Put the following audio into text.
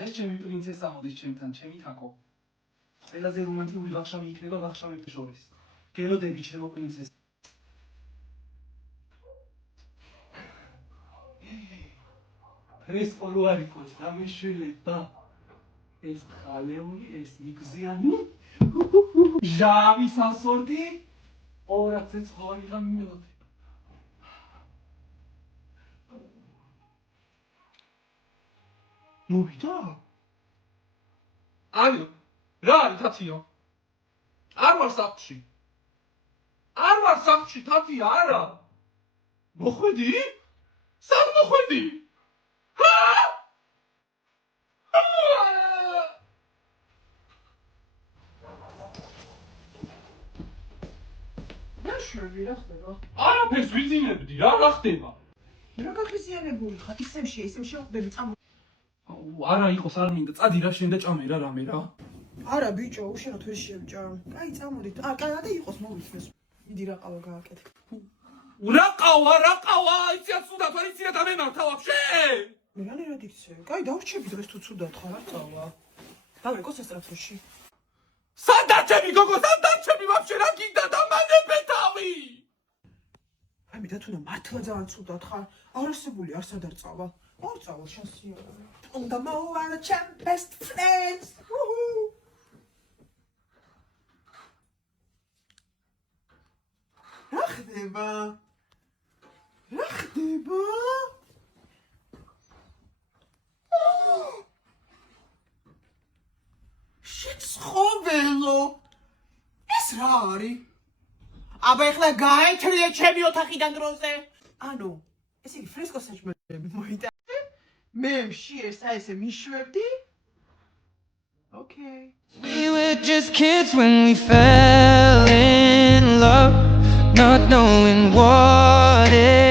ეს ჩემი პრინცესა მოდის ჩემთან, ჩემი თაკო. ყველაზე რომანტიკული ვახშამი იქნება ვახშამების შორის. გელოდები ჩემო პრინცესა. ეს ყოლო არ იყოს, დამიშვილება. ეს ხალეული, ეს იგზიანი. ჟავი სასორდი. ორაც ეცხოვარი გამიმელოდი. მოვიდა? აიო, რა არის თათიო? არ ვარ საფში. არ ვარ საფში, თათია, არა. მოხვედი? სად მოხვედი? შვები რა ხდება? არაფერს ვიძინებდი, რა ხდება? რა გაგიზიანებული ხარ? ისევ შეხვდები წამო. არა იყოს არ მინდა, წადი რა შენ და ჭამე რა რამე რა. არა ბიჭო, უშენოდ ვერ შევჭამ. კაი წამოდით. კანადა იყოს მოვიცნეს. მიდი რა ყავა გააკეთე. რა ყავა? იციან ცუდად ვარ, იციან და მე მართა ვაფშე? მე რანერად იცე? კაი დავრჩები დღეს თუ ცუდად ხარ, არ წავა. დავე კონცენტრაციაში. სად დარჩები გოგო, სად დარჩები ვაფშე რა გინდა დამანებე თავი? აი მე და თუნდა მართლა ძალიან ცუდად ხარ. არასებული არ სად არ წავა? არ წავა შანსია. უნდა მოვალა ჩემ best friends. რა ხდება? შეცხოველო. ეს რა არის? აბა ეხლა გაეთრიე ჩემი ოთახიდან დროზე. ანუ ეს იგი ფრესკოს საჭმელები მოიტა. მე მშიერს აი ესე მიშვებდი? Okay. We were just kids when we fell in love, not knowing what it